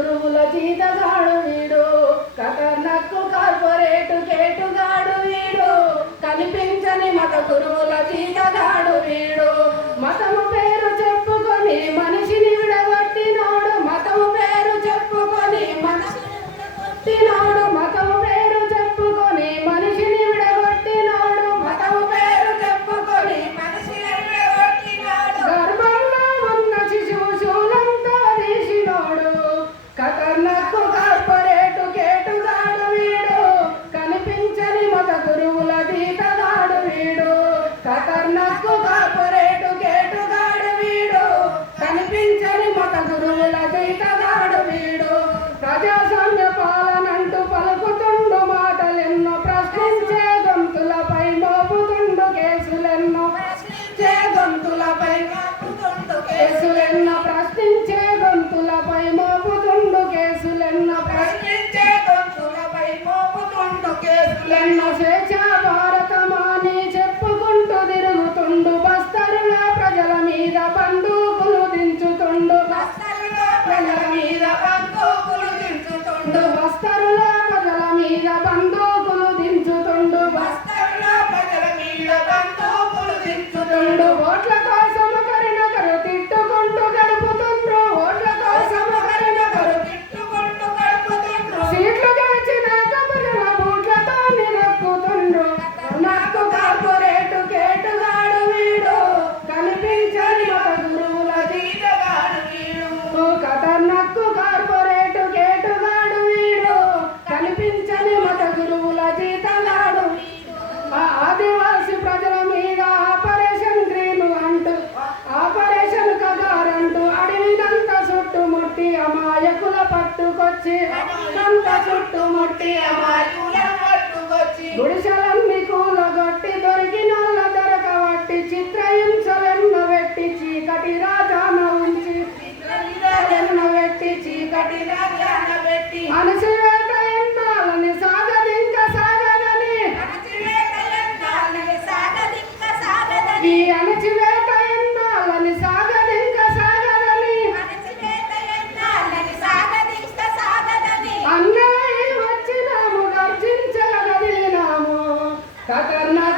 గురువుల జీతగాడు వీడు. ఖతర్నక్కు కార్పొరేటు కేటుగాడు వీడు. కనిపించని మత గురువుల జీ ఖతర్నక్కు కార్పొరేటు కేటుగాడు వీడు కనిపించని మత గురువుల దీతగాడు వీడు. ప్రజాస్వామ్య పాలనంటూ పలుకుతుండు మాటలెన్నో ప్రశ్నించే గొంతులపై మోపుతుండు కేసులెన్నో. ప్రశ్నించే గొంతులపై మోపుతుండు కేసులెన్నో. ప్రశ్నించే గొంతులపై మోపుతుండు కేసులెన్నో. ప్రశ్నించే గొంతులపై మోపుతుండు కేసులెన్నో. స్వేచ్ఛ y la. పట్టుకొచ్చి కంట చుట్టుముట్టి పట్టుకొచ్చి గుడిసెలమ్మి కూలగొట్టి దొరికిన దొరకబట్టి చిత్రహింసలెన్న పెట్టి చీకటి రాజాన ఉంచి. ఎన్న పెట్టి చీకటి రాజాన పెట్టి. మనసు వేట ఎన్నాలని సాగదింక సాగదని. ఈ అణచివేట का करना